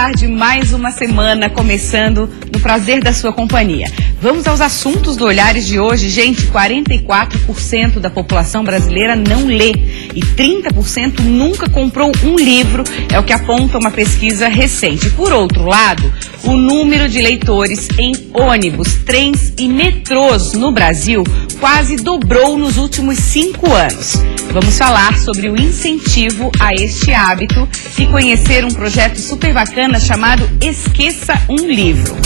tarde, mais uma semana começando no prazer da sua companhia. Vamos aos assuntos do Olhares de hoje. Gente, 44% da população brasileira não lê e 30% nunca comprou um livro, é o que aponta uma pesquisa recente. Por outro lado, o número de leitores em ônibus, trens e metrôs no Brasil quase dobrou nos últimos 5 anos. Vamos falar sobre o incentivo a este hábito e conhecer um projeto super bacana chamado Esqueça um Livro.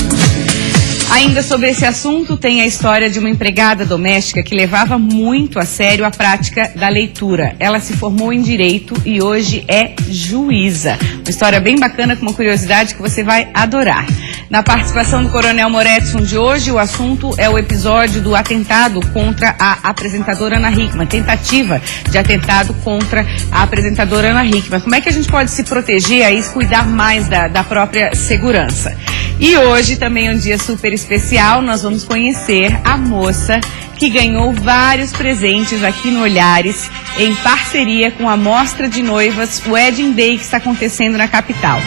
Ainda sobre esse assunto, tem a história de uma empregada doméstica que levava muito a sério a prática da leitura. Ela se formou em Direito e hoje é juíza. Uma história bem bacana, com uma curiosidade que você vai adorar. Na participação do Coronel Moretson de hoje, o assunto é o episódio do atentado contra a apresentadora Ana Hickman, tentativa de atentado contra a apresentadora Ana Hickman. Como é que a gente pode se proteger aí, cuidar mais da própria segurança? E hoje também é um dia super especial, nós vamos conhecer a moça que ganhou vários presentes aqui no Olhares, em parceria com a Mostra de Noivas Wedding Day que está acontecendo na capital.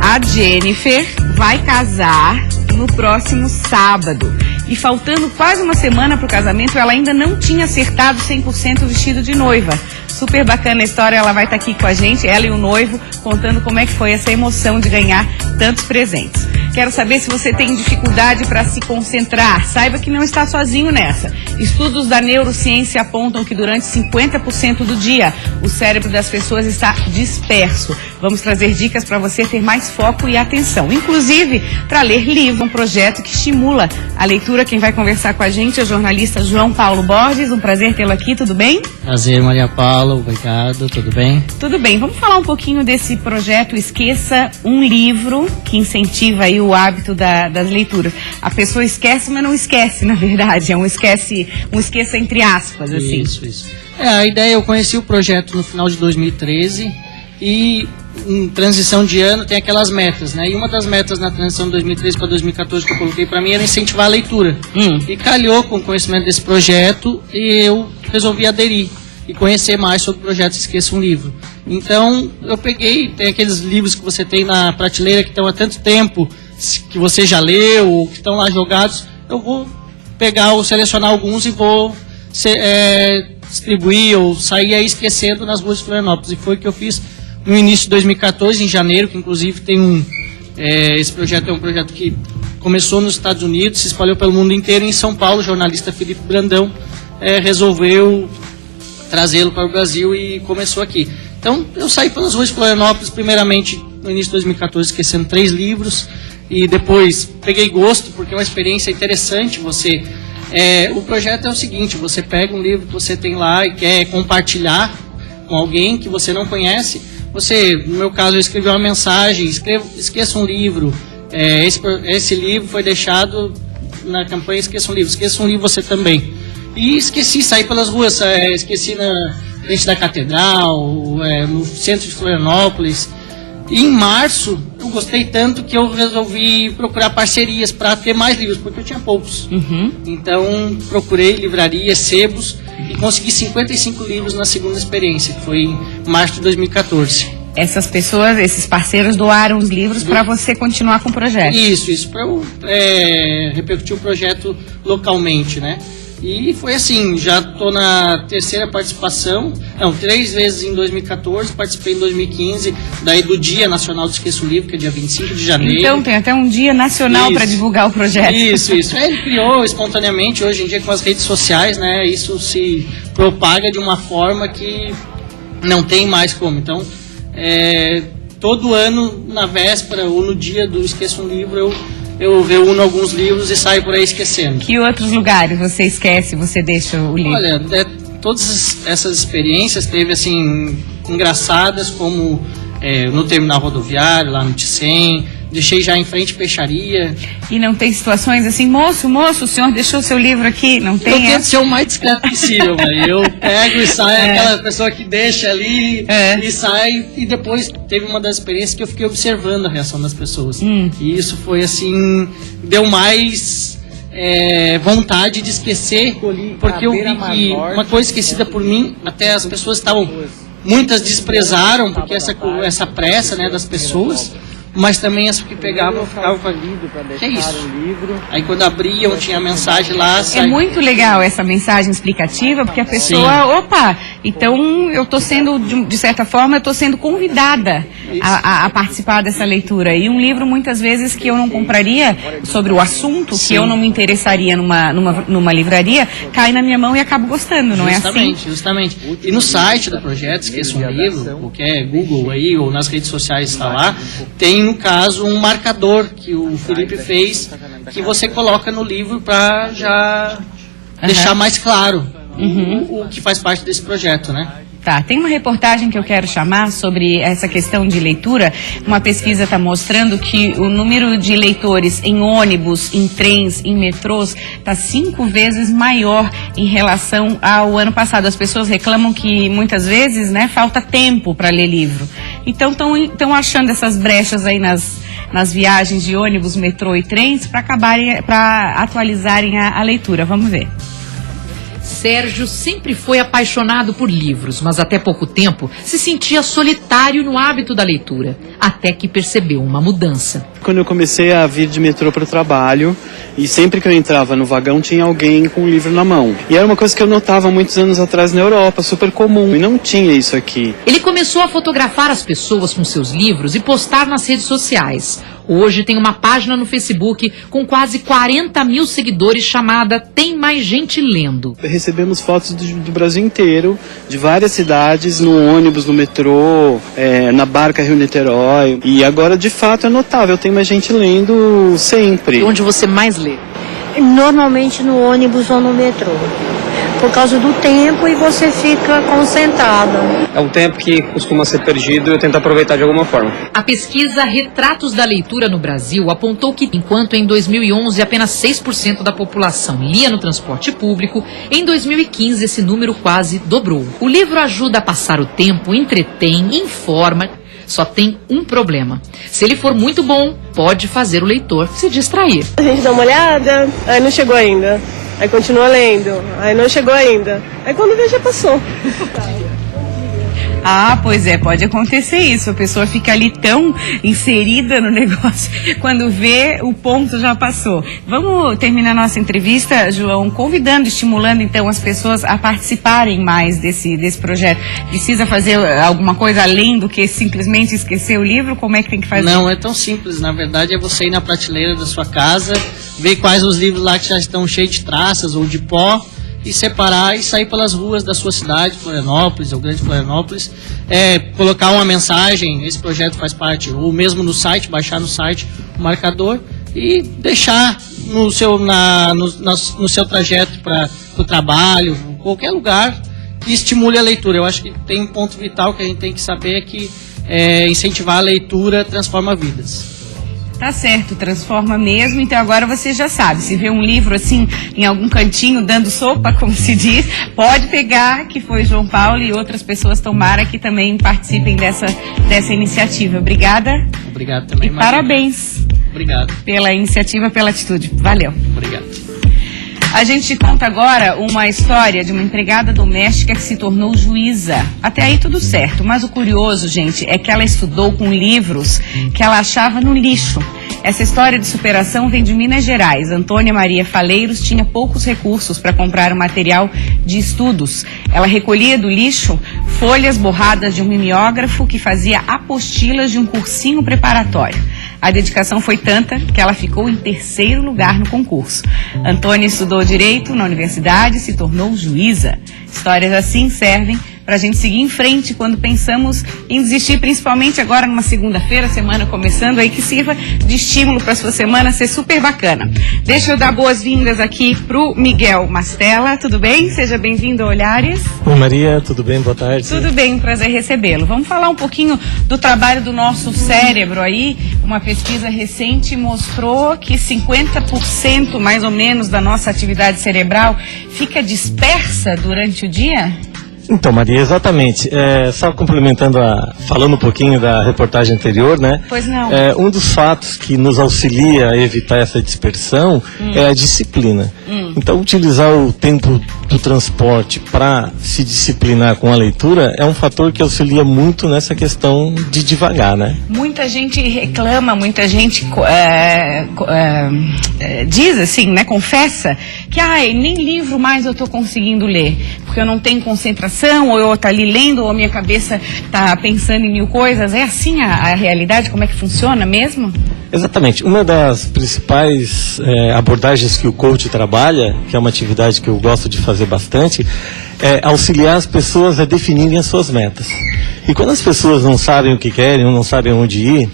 A Jennifer vai casar no próximo sábado. E faltando quase uma semana para o casamento, ela ainda não tinha acertado 100% o vestido de noiva. Super bacana a história, ela vai estar aqui com a gente, ela e o noivo, contando como é que foi essa emoção de ganhar tantos presentes. Quero saber se você tem dificuldade para se concentrar. Saiba que não está sozinho nessa. Estudos da neurociência apontam que durante 50% do dia o cérebro das pessoas está disperso. Vamos trazer dicas para você ter mais foco e atenção. Inclusive, para ler livro, um projeto que estimula a leitura. Quem vai conversar com a gente é o jornalista João Paulo Borges. Um prazer tê-lo aqui, tudo bem? Prazer, Maria Paula. Obrigado, tudo bem? Tudo bem. Vamos falar um pouquinho desse projeto Esqueça um Livro, que incentiva aí o hábito das leituras. A pessoa esquece, mas não esquece, na verdade. É um esqueça entre aspas, assim. Isso. A ideia, eu conheci o projeto no final de 2013 e em transição de ano tem aquelas metas, né? E uma das metas na transição de 2013 para 2014 que eu coloquei para mim era incentivar a leitura. E calhou com o conhecimento desse projeto e eu resolvi aderir e conhecer mais sobre o projeto Esqueça um Livro. Então, eu peguei, tem aqueles livros que você tem na prateleira que estão há tanto tempo, que você já leu, ou que estão lá jogados, eu vou pegar ou selecionar alguns e vou distribuir ou sair aí esquecendo nas ruas de Florianópolis. E foi o que eu fiz no início de 2014, em janeiro, que inclusive tem esse projeto é um projeto que começou nos Estados Unidos, se espalhou pelo mundo inteiro, e em São Paulo o jornalista Felipe Brandão resolveu trazê-lo para o Brasil e começou aqui. Então, eu saí pelas ruas de Florianópolis, primeiramente, no início de 2014, esquecendo 3 livros, e depois peguei gosto, porque é uma experiência interessante. O projeto é o seguinte, você pega um livro que você tem lá e quer compartilhar com alguém que você não conhece, no meu caso, eu escrevi uma mensagem, esqueça um livro, esse livro foi deixado na campanha Esqueça um livro você também. E esqueci, saí pelas ruas, esqueci na frente da catedral, no centro de Florianópolis. E em março, eu gostei tanto que eu resolvi procurar parcerias para ter mais livros, porque eu tinha poucos. Então, procurei livrarias, sebos, e consegui 55 livros na segunda experiência, que foi em março de 2014. Essas pessoas, esses parceiros doaram os livros para você continuar com o projeto? Isso, para eu repercutir o projeto localmente, né? E foi assim, já estou na 3ª participação, 3 vezes em 2014, participei em 2015, daí do Dia Nacional do Esqueça um Livro, que é dia 25 de janeiro. Então tem até um dia nacional para divulgar o projeto. Isso. Ele criou espontaneamente, hoje em dia com as redes sociais, né, isso se propaga de uma forma que não tem mais como. Então, todo ano, na véspera ou no dia do Esqueça um Livro, eu reúno alguns livros e saio por aí esquecendo. Que outros lugares você esquece, você deixa o livro? Olha, todas essas experiências teve, assim, engraçadas, como no terminal rodoviário, lá no Ticem, deixei já em frente peixaria. E não tem situações assim, moço, o senhor deixou seu livro aqui, não tem? Eu tento ser o mais discreto possível, eu pego e saio, aquela pessoa que deixa ali e sai, e depois teve uma das experiências que eu fiquei observando a reação das pessoas. E isso foi assim, deu mais vontade de esquecer, porque eu vi que uma coisa esquecida por mim, até as pessoas estavam, muitas desprezaram, porque essa pressa, né, das pessoas. mas também as que pegavam ficavam com que é isso? Aí quando abriam tinha a mensagem lá. É muito legal essa mensagem explicativa, porque a pessoa, opa, então eu estou sendo, de certa forma, eu estou sendo convidada a participar dessa leitura. E um livro, muitas vezes, que eu não compraria sobre o assunto, que eu não me interessaria numa livraria, cai na minha mão e acabo gostando, não é assim? Justamente. E no site do projeto, Esqueça um Livro, o que é Google aí, ou nas redes sociais está lá, tem, no caso, um marcador que o Felipe fez, que você coloca no livro para já deixar mais claro o que faz parte desse projeto, né? Tá, tem uma reportagem que eu quero chamar sobre essa questão de leitura. Uma pesquisa está mostrando que o número de leitores em ônibus, em trens, em metrôs está 5 vezes maior em relação ao ano passado. As pessoas reclamam que muitas vezes, né, falta tempo para ler livro. Então estão achando essas brechas aí nas viagens de ônibus, metrô e trens para atualizarem a leitura. Vamos ver. Sérgio sempre foi apaixonado por livros, mas até pouco tempo se sentia solitário no hábito da leitura, até que percebeu uma mudança. Quando eu comecei a vir de metrô para o trabalho, e sempre que eu entrava no vagão tinha alguém com um livro na mão. E era uma coisa que eu notava muitos anos atrás na Europa, super comum, e não tinha isso aqui. Ele começou a fotografar as pessoas com seus livros e postar nas redes sociais. Hoje tem uma página no Facebook com quase 40 mil seguidores chamada Tem Mais Gente Lendo. Recebemos fotos do Brasil inteiro, de várias cidades, no ônibus, no metrô, na barca Rio-Niterói. E agora, de fato, é notável, tem mais gente lendo sempre. E onde você mais lê? Normalmente no ônibus ou no metrô. Por causa do tempo e você fica concentrado. É um tempo que costuma ser perdido e eu tento aproveitar de alguma forma. A pesquisa Retratos da Leitura no Brasil apontou que, enquanto em 2011 apenas 6% da população lia no transporte público, em 2015 esse número quase dobrou. O livro ajuda a passar o tempo, entretém, informa. Só tem um problema. Se ele for muito bom, pode fazer o leitor se distrair. A gente dá uma olhada, aí não chegou ainda. Aí continua lendo, aí não chegou ainda. Aí quando vê, já passou. Ah, pois é, pode acontecer isso. A pessoa fica ali tão inserida no negócio, quando vê, o ponto já passou. Vamos terminar nossa entrevista, João, convidando, estimulando então as pessoas a participarem mais desse projeto. Precisa fazer alguma coisa além do que simplesmente esquecer o livro? Como é que tem que fazer? Não, é tão simples. Na verdade, é você ir na prateleira da sua casa, ver quais os livros lá que já estão cheios de traças ou de pó, e separar e sair pelas ruas da sua cidade, Florianópolis ou Grande Florianópolis, colocar uma mensagem, esse projeto faz parte, ou mesmo no site, baixar no site o marcador e deixar no seu trajeto para o trabalho, qualquer lugar que estimule a leitura. Eu acho que tem um ponto vital que a gente tem que saber, é que incentivar a leitura transforma vidas. Tá certo, transforma mesmo. Então agora você já sabe, se vê um livro assim em algum cantinho dando sopa, como se diz, pode pegar, que foi João Paulo e outras pessoas, tomara que também participem dessa iniciativa. Obrigada. Obrigado também, e Maria. Parabéns. Obrigado. Pela iniciativa, pela atitude. Valeu. Obrigado. A gente te conta agora uma história de uma empregada doméstica que se tornou juíza. Até aí tudo certo, mas o curioso, gente, é que ela estudou com livros que ela achava no lixo. Essa história de superação vem de Minas Gerais. Antônia Maria Faleiros tinha poucos recursos para comprar o material de estudos. Ela recolhia do lixo folhas borradas de um mimeógrafo que fazia apostilas de um cursinho preparatório. A dedicação foi tanta que ela ficou em 3º lugar no concurso. Antônia estudou Direito na universidade e se tornou juíza. Histórias assim servem para a gente seguir em frente quando pensamos em desistir, principalmente agora numa segunda-feira, semana começando aí, que sirva de estímulo para a sua semana ser super bacana. Deixa eu dar boas-vindas aqui pro Miguel Mastella. Tudo bem? Seja bem-vindo ao Olhares. Oi, Maria, tudo bem? Boa tarde. Tudo bem, prazer recebê-lo. Vamos falar um pouquinho do trabalho do nosso cérebro aí. Uma pesquisa recente mostrou que 50% mais ou menos da nossa atividade cerebral fica dispersa durante o dia? Então, Maria, exatamente. Só complementando, falando um pouquinho da reportagem anterior, né? Pois não. Um dos fatos que nos auxilia a evitar essa dispersão é a disciplina. Então, utilizar o tempo do transporte para se disciplinar com a leitura é um fator que auxilia muito nessa questão de devagar, né? Muita gente reclama, muita gente diz assim, né? Confessa que nem livro mais eu estou conseguindo ler, porque eu não tenho concentração, ou eu estou ali lendo, ou a minha cabeça está pensando em mil coisas. É assim a realidade? Como é que funciona mesmo? Exatamente. Uma das principais abordagens que o coach trabalha, que é uma atividade que eu gosto de fazer bastante, é auxiliar as pessoas a definirem as suas metas. E quando as pessoas não sabem o que querem, ou não sabem onde ir,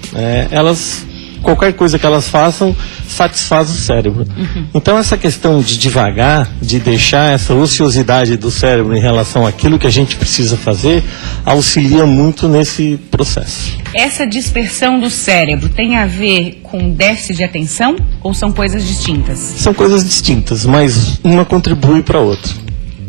qualquer coisa que elas façam satisfaz o cérebro. Então essa questão de devagar, de deixar essa ociosidade do cérebro em relação àquilo que a gente precisa fazer, auxilia muito nesse processo. Essa dispersão do cérebro tem a ver com déficit de atenção ou são coisas distintas? São coisas distintas, mas uma contribui para a outra.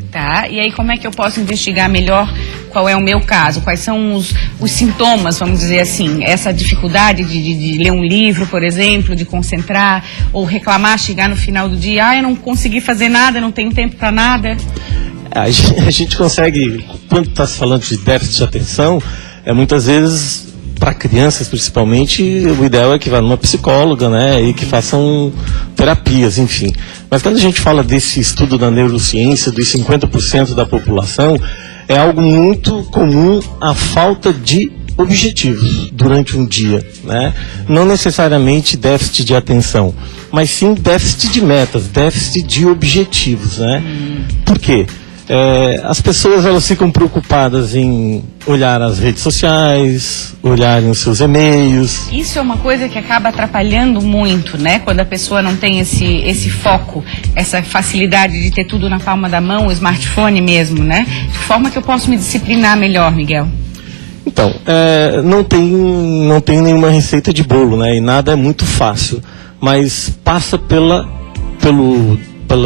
Tá, e aí como é que eu posso investigar melhor qual é o meu caso? Quais são os sintomas, vamos dizer assim? Essa dificuldade de ler um livro, por exemplo, de concentrar, ou reclamar, chegar no final do dia, eu não consegui fazer nada, não tenho tempo para nada. A gente consegue, quando está se falando de déficit de atenção, muitas vezes, para crianças principalmente, o ideal é que vá numa psicóloga, né, e que façam terapias, enfim. Mas quando a gente fala desse estudo da neurociência, dos 50% da população, é algo muito comum a falta de objetivos durante um dia, né? Não necessariamente déficit de atenção, mas sim déficit de metas, déficit de objetivos, né? Por quê? As pessoas elas ficam preocupadas em olhar as redes sociais, olharem os seus e-mails. Isso é uma coisa que acaba atrapalhando muito, né? Quando a pessoa não tem esse foco, essa facilidade de ter tudo na palma da mão, o smartphone mesmo, né? De forma que eu posso me disciplinar melhor, Miguel. Então, não tem nenhuma receita de bolo, né? E nada é muito fácil, mas passa pela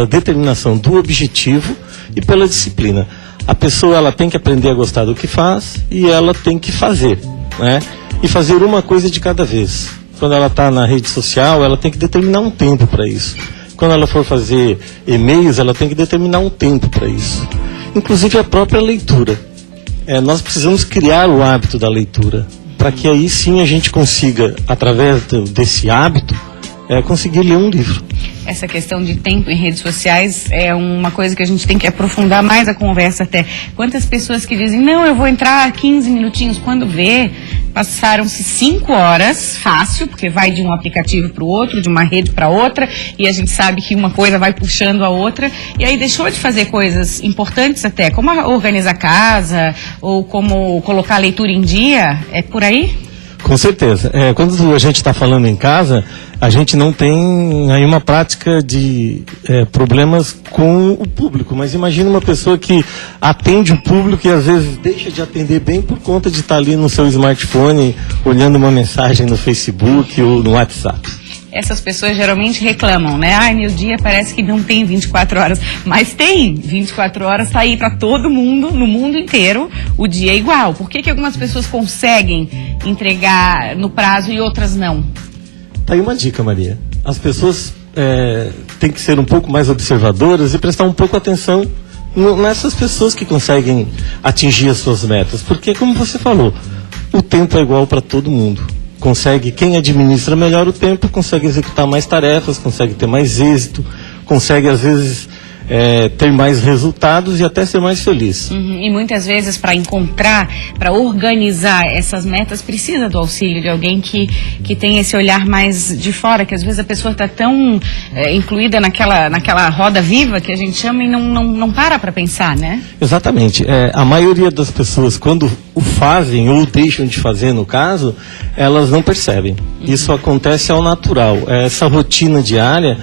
determinação do objetivo e pela disciplina. A pessoa ela tem que aprender a gostar do que faz e ela tem que fazer, né? E fazer uma coisa de cada vez. Quando ela está na rede social, ela tem que determinar um tempo para isso. Quando ela for fazer e-mails, ela tem que determinar um tempo para isso. Inclusive a própria leitura. Nós precisamos criar o hábito da leitura, para que aí sim a gente consiga, através desse hábito, conseguir ler um livro. Essa questão de tempo em redes sociais é uma coisa que a gente tem que aprofundar mais a conversa até. Quantas pessoas que dizem, não, eu vou entrar 15 minutinhos, quando vê, passaram-se 5 horas, fácil, porque vai de um aplicativo para o outro, de uma rede para outra, e a gente sabe que uma coisa vai puxando a outra, e aí deixou de fazer coisas importantes até, como organizar a casa, ou como colocar a leitura em dia, é por aí? Com certeza. Quando a gente está falando em casa, a gente não tem aí uma prática de problemas com o público. Mas imagina uma pessoa que atende o público e às vezes deixa de atender bem por conta de estar ali no seu smartphone, olhando uma mensagem no Facebook ou no WhatsApp. Essas pessoas geralmente reclamam, né? Ai, meu dia parece que não tem 24 horas. Mas tem, 24 horas está aí para todo mundo, no mundo inteiro, o dia é igual. Por que algumas pessoas conseguem entregar no prazo e outras não? Tá aí uma dica, Maria. As pessoas têm que ser um pouco mais observadoras e prestar um pouco atenção nessas pessoas que conseguem atingir as suas metas. Porque, como você falou, o tempo é igual para todo mundo. Quem administra melhor o tempo, consegue executar mais tarefas, consegue ter mais êxito, consegue às vezes ter mais resultados e até ser mais feliz. E muitas vezes para organizar essas metas, precisa do auxílio de alguém que tem esse olhar mais de fora, que às vezes a pessoa está tão incluída naquela roda viva que a gente chama e não para pensar, né? Exatamente. A maioria das pessoas, quando o fazem ou deixam de fazer, no caso, elas não percebem. Isso acontece ao natural. Essa rotina diária,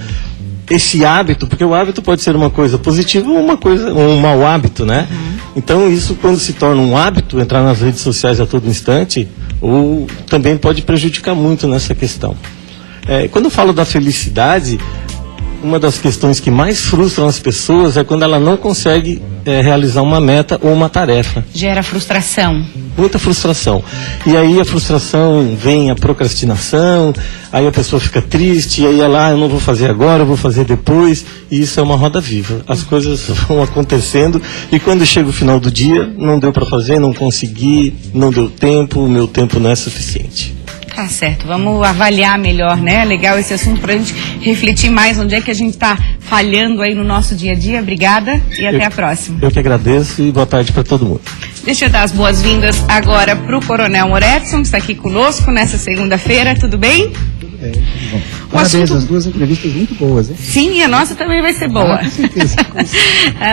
esse hábito, porque o hábito pode ser uma coisa positiva ou um mau hábito, né? Então isso, quando se torna um hábito, entrar nas redes sociais a todo instante, ou também pode prejudicar muito nessa questão. Quando eu falo da felicidade, uma das questões que mais frustram as pessoas é quando ela não consegue realizar uma meta ou uma tarefa. Gera frustração. Muita frustração. E aí a frustração vem a procrastinação, aí a pessoa fica triste, e aí ela, eu não vou fazer agora, eu vou fazer depois, e isso é uma roda viva. As coisas vão acontecendo, e quando chega o final do dia, não deu para fazer, não consegui, não deu tempo, o meu tempo não é suficiente. Tá certo, vamos avaliar melhor, né? Legal esse assunto pra gente refletir mais onde é que a gente tá falhando aí no nosso dia a dia. Obrigada e até a próxima. Eu que agradeço e boa tarde para todo mundo. Deixa eu dar as boas-vindas agora pro Coronel Moretson, que está aqui conosco nessa segunda-feira. Tudo bem? Tudo bem, tudo bom. Parabéns, as duas entrevistas muito boas, hein? Sim, e a nossa também vai ser boa. Com certeza.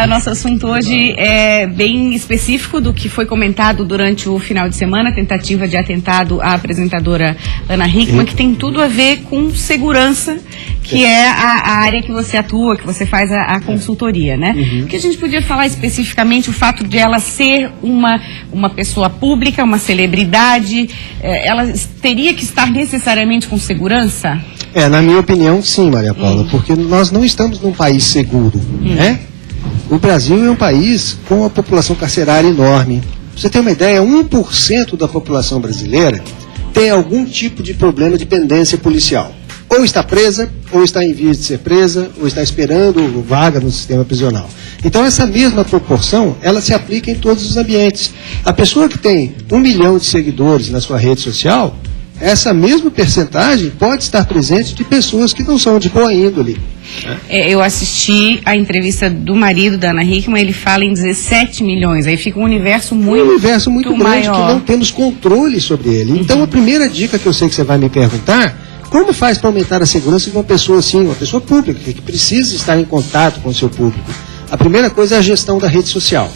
O nosso assunto hoje é bem específico do que foi comentado durante o final de semana, tentativa de atentado à apresentadora Ana Hickman, que tem tudo a ver com segurança, que é a área que você atua, que você faz a consultoria, né? O que a gente podia falar especificamente, o fato de ela ser uma pessoa pública, uma celebridade, ela teria que estar necessariamente com segurança? Na minha opinião, sim, Maria Paula, porque nós não estamos num país seguro, né? O Brasil é um país com uma população carcerária enorme. Pra você ter uma ideia, 1% da população brasileira tem algum tipo de problema de pendência policial. Ou está presa, ou está em vias de ser presa, ou está esperando vaga no sistema prisional. Então essa mesma proporção, ela se aplica em todos os ambientes. A pessoa que tem 1 milhão de seguidores na sua rede social, essa mesma percentagem pode estar presente de pessoas que não são de boa índole. Eu assisti a entrevista do marido da Ana Hickman, ele fala em 17 milhões, aí fica um universo muito grande maior. Que não temos controle sobre ele. Então a primeira dica que eu sei que você vai me perguntar, como faz para aumentar a segurança de uma pessoa assim, uma pessoa pública, que precisa estar em contato com o seu público? A primeira coisa é a gestão da rede social.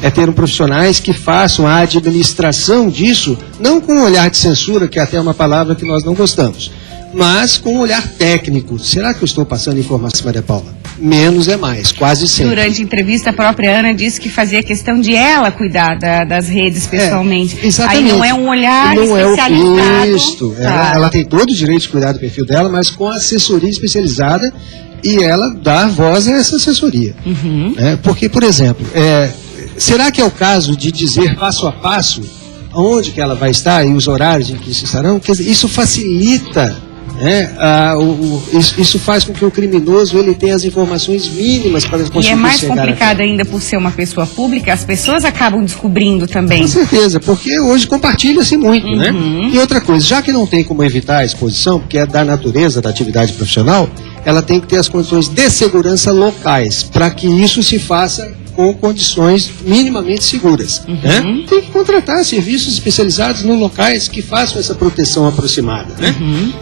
É ter profissionais que façam a administração disso, não com um olhar de censura, que é até uma palavra que nós não gostamos, mas com um olhar técnico. Será que eu estou passando informação, Maria Paula? Menos é mais, quase sempre. Durante a entrevista, a própria Ana disse que fazia questão de ela cuidar das redes pessoalmente. Exatamente. Aí não é um olhar especializado. Ela tem todo o direito de cuidar do perfil dela, mas com assessoria especializada, e ela dá voz a essa assessoria. Porque, por exemplo, será que é o caso de dizer passo a passo onde que ela vai estar e os horários em que isso estarão? Quer dizer, isso facilita, isso faz com que o criminoso ele tenha as informações mínimas para conseguir chegar. E é mais complicado ainda por ser uma pessoa pública, as pessoas acabam descobrindo também. Com certeza, porque hoje compartilha-se muito, né? E outra coisa, já que não tem como evitar a exposição, porque é da natureza da atividade profissional, ela tem que ter as condições de segurança locais, para que isso se faça com condições minimamente seguras. Tem que contratar serviços especializados nos locais que façam essa proteção aproximada.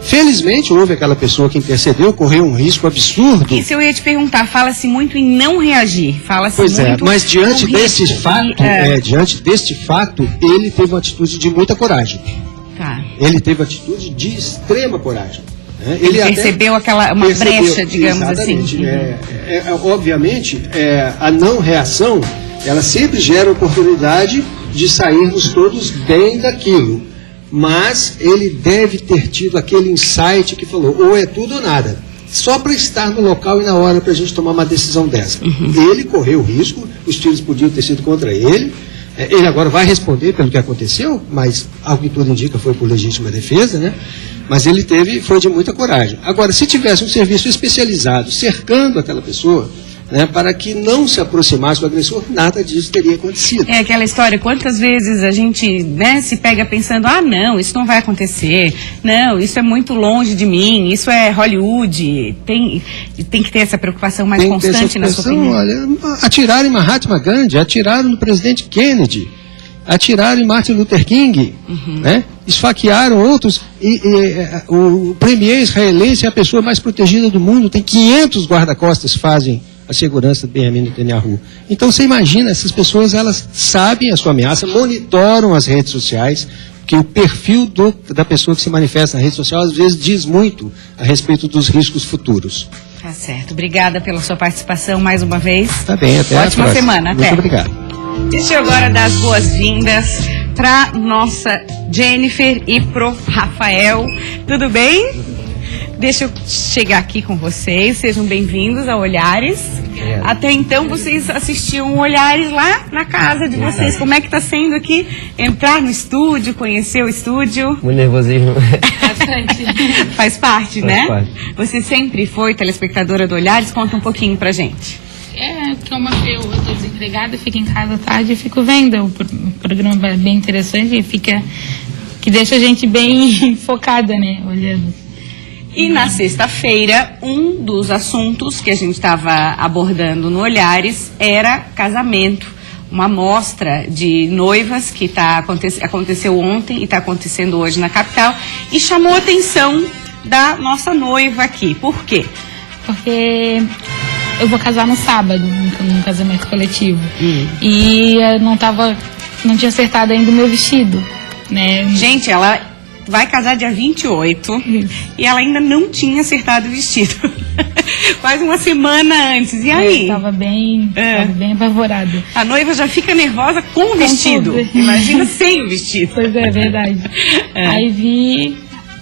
Felizmente, houve aquela pessoa que intercedeu, correu um risco absurdo. Isso eu ia te perguntar, fala-se muito em não reagir, mas diante deste fato, ele teve uma atitude de muita coragem. Ele teve atitude de extrema coragem. Ele percebeu uma brecha, digamos assim. Obviamente, a não reação, ela sempre gera oportunidade de sairmos todos bem daquilo. Mas ele deve ter tido aquele insight que falou, ou é tudo ou nada. Só para estar no local e na hora para a gente tomar uma decisão dessa. Ele correu o risco, os tiros podiam ter sido contra ele. Ele agora vai responder pelo que aconteceu, mas, ao que tudo indica, foi por legítima defesa, né? Mas ele foi de muita coragem. Agora, se tivesse um serviço especializado cercando aquela pessoa, né, para que não se aproximasse do agressor, nada disso teria acontecido. É aquela história, quantas vezes a gente, né, se pega pensando, não, isso não vai acontecer, não, isso é muito longe de mim, isso é Hollywood, tem que ter essa preocupação mais constante na sua opinião. Olha, atiraram em Mahatma Gandhi, atiraram no presidente Kennedy, atiraram em Martin Luther King, né? Esfaquearam outros, o premier israelense é a pessoa mais protegida do mundo, tem 500 guarda-costas que fazem a segurança do Benjamin Netanyahu. Então você imagina, essas pessoas, elas sabem a sua ameaça, monitoram as redes sociais, porque o perfil da pessoa que se manifesta na rede social às vezes diz muito a respeito dos riscos futuros. Tá certo, obrigada pela sua participação mais uma vez. Tá bem, até a próxima. Ótima semana, até. Muito obrigado. Deixa eu agora dar as boas-vindas para nossa Jennifer e pro Rafael. Tudo bem? Deixa eu chegar aqui com vocês, sejam bem-vindos a Olhares. Até então vocês assistiam Olhares lá na casa de vocês. Como é que tá sendo aqui entrar no estúdio, conhecer o estúdio? Muito nervosismo. Bastante. Faz parte, né? parte. Você sempre foi telespectadora do Olhares? Conta um pouquinho pra gente. Como eu tô desempregada, fico em casa à tarde e fico vendo. O programa é bem interessante e que deixa a gente bem focada, né? Olhando. E na sexta-feira, um dos assuntos que a gente estava abordando no Olhares era casamento. Uma mostra de noivas que aconteceu ontem e está acontecendo hoje na capital e chamou a atenção da nossa noiva aqui. Por quê? Porque eu vou casar no sábado, num casamento coletivo. E eu não tinha acertado ainda o meu vestido, né? Gente, ela vai casar dia 28 e ela ainda não tinha acertado o vestido. Quase uma semana antes. E aí? Eu tava bem apavorada. A noiva já fica nervosa com o vestido. tudo. Imagina sem o vestido. Pois é, verdade. Aí vi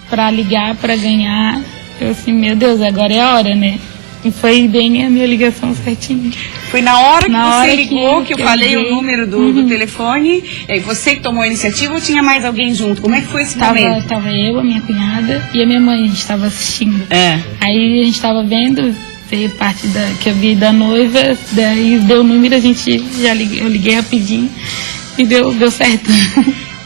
pra ligar, pra ganhar. Eu assim, meu Deus, agora é a hora, né? E foi bem a minha ligação certinho. Foi na hora que Na você hora ligou que eu falei liguei. o número do telefone. E você que tomou a iniciativa ou tinha mais alguém junto? Como é que foi esse momento? Tava eu, a minha cunhada e a minha mãe, a gente tava assistindo. Aí a gente tava vendo, veio parte que eu vi da noiva, daí deu o número, eu liguei rapidinho e deu certo.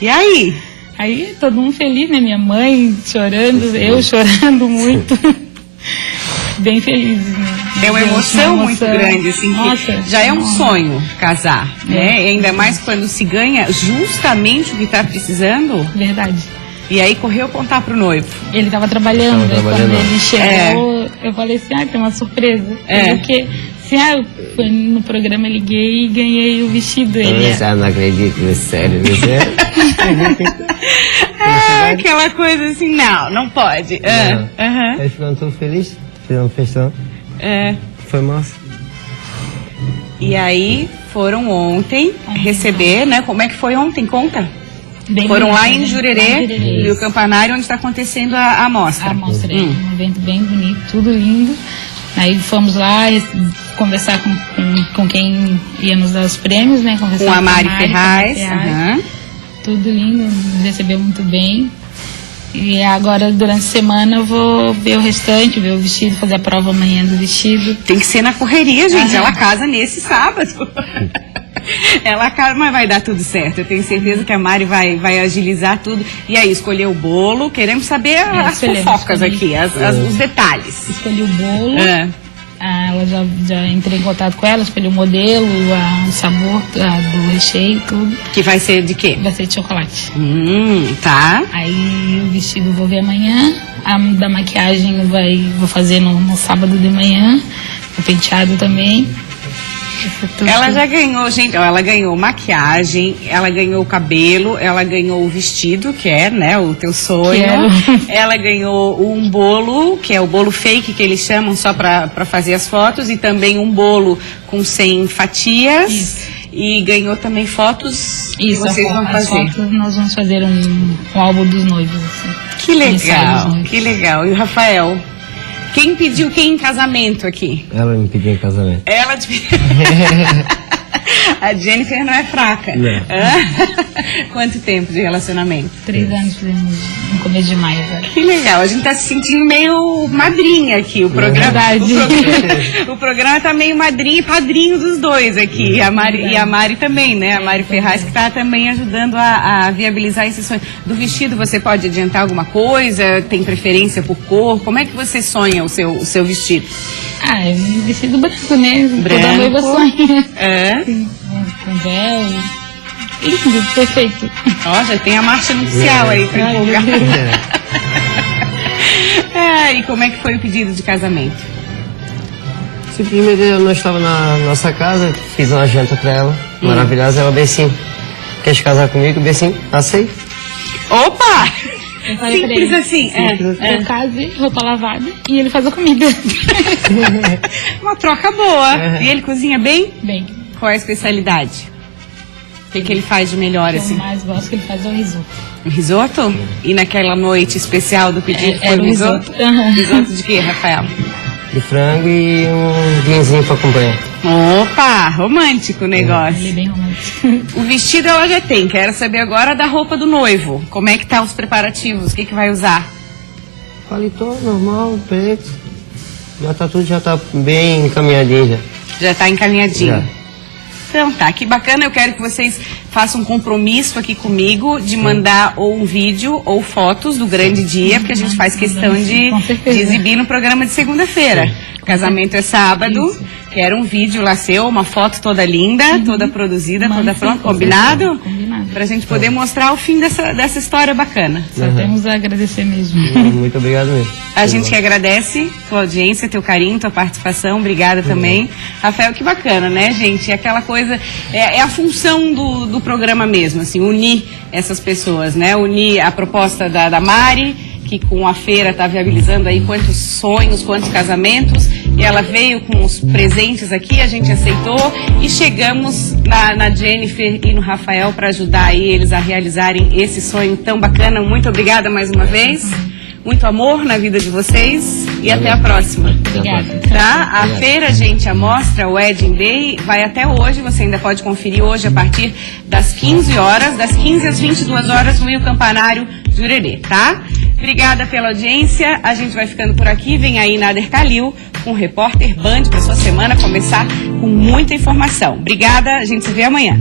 E aí? Aí todo mundo feliz, né? Minha mãe chorando, eu chorando muito. Bem felizes, né? É uma emoção muito grande, assim, Nossa, que já é um sonho casar, né? E ainda mais quando se ganha justamente o que está precisando. Verdade. E aí correu contar pro noivo. Ele estava trabalhando, quando ele chegou, eu falei assim, tem uma surpresa. Porque, assim, foi no programa, eu liguei e ganhei o vestido. Eu não acredito, sério. Aquela coisa assim, não pode. Eles ficaram todos felizes, fizeram um festão. Foi massa. E aí foram ontem receber, né? Como é que foi ontem? Conta. Foram lá em Jurerê, no Campanário, onde está acontecendo a mostra. A mostra, um evento bem bonito, tudo lindo. Aí fomos lá conversar com quem ia nos dar os prêmios, né? Conversar com a Mari Ferraz. Tudo lindo, nos recebeu muito bem. E agora, durante a semana, eu vou ver o restante, ver o vestido, fazer a prova amanhã do vestido. Tem que ser na correria, gente. Ela casa nesse sábado. Ela casa, mas vai dar tudo certo. Eu tenho certeza que a Mari vai agilizar tudo. E aí, escolheu o bolo. Queremos saber as fofocas aqui, os detalhes. Escolhi o bolo. Ela já entrei em contato com ela, escolhi o modelo, o sabor do recheio, tudo. Que vai ser de quê? Vai ser de chocolate. Tá. Aí o vestido eu vou ver amanhã. A da maquiagem vou fazer no sábado de manhã. O penteado também. Ela já ganhou, gente, ela ganhou maquiagem, ela ganhou o cabelo, ela ganhou o vestido, que é, né, o teu sonho. Ela ganhou um bolo, que é o bolo fake que eles chamam só pra fazer as fotos, e também um bolo com 100 fatias. Isso. E ganhou também fotos que vocês vão fazer. As fotos nós vamos fazer um álbum dos noivos. Assim. Que legal, que legal. E o Rafael? Quem pediu quem em casamento aqui? Ela me pediu em casamento. Ela te pediu. A Jennifer não é fraca. Não. Quanto tempo de relacionamento? 3 anos, no começo de maio agora. Que legal, a gente tá se sentindo meio madrinha aqui. O programa tá meio madrinha e padrinho dos dois aqui. A Mari também, né? A Mari Ferraz, que tá também ajudando a viabilizar esse sonho. Do vestido, você pode adiantar alguma coisa? Tem preferência por cor? Como é que você sonha o seu vestido? É um vestido branco, né? Branco. Toda noiva sonha. Sim, com véu. Lindo, perfeito. Ó, já tem a marcha nupcial aí pra empolgar. E como é que foi o pedido de casamento? Simplesmente eu não estava na nossa casa, fiz uma janta pra ela, maravilhosa. Ela bem assim, quer casar comigo? Bem assim, aceito. Opa! Eu falei pra ele, assim. Eu case, roupa lavada e ele faz a comida. Uma troca boa. E ele cozinha bem? Bem. Qual é a especialidade? O que ele faz de melhor, O que assim? eu mais gosto que ele faz é o risoto. O risoto? E naquela noite especial do pedido foi era o o risoto? risoto. Aham. Risoto de quê, Rafael? De frango e um vinhozinho para acompanhar. Opa, romântico o negócio. Ele é bem romântico. O vestido ela já tem, quero saber agora da roupa do noivo. Como é que tá os preparativos? O que vai usar? Paletó normal, preto. Já tá bem encaminhadinho já. Já tá encaminhadinho. Já. Então tá, que bacana, eu quero que vocês façam um compromisso aqui comigo de mandar ou um vídeo ou fotos do grande dia, porque a gente faz questão de exibir no programa de segunda-feira. O casamento é sábado, quero um vídeo lá seu, uma foto toda linda, toda produzida, toda pronta, combinado? Combinado. Pra gente poder mostrar o fim dessa história bacana. Só temos a agradecer mesmo. Muito obrigado mesmo. A gente que agradece tua audiência, teu carinho, tua participação, obrigada também. Rafael, que bacana, né, gente? É aquela coisa, é a função do programa mesmo, assim, unir essas pessoas, né? Unir a proposta da Mari, que com a feira está viabilizando aí quantos sonhos, quantos casamentos, e ela veio com os presentes aqui, a gente aceitou, e chegamos na Jennifer e no Rafael para ajudar aí eles a realizarem esse sonho tão bacana. Muito obrigada mais uma vez. Muito amor na vida de vocês e até a próxima. Obrigada. Tá? A feira, gente, a mostra, o Wedding Day, vai até hoje, você ainda pode conferir hoje a partir das 15 horas, das 15 às 22 horas no Rio Campanário Jurerê, tá? Obrigada pela audiência, a gente vai ficando por aqui, vem aí Nader Kalil com o Repórter Band para sua semana começar com muita informação. Obrigada, a gente se vê amanhã.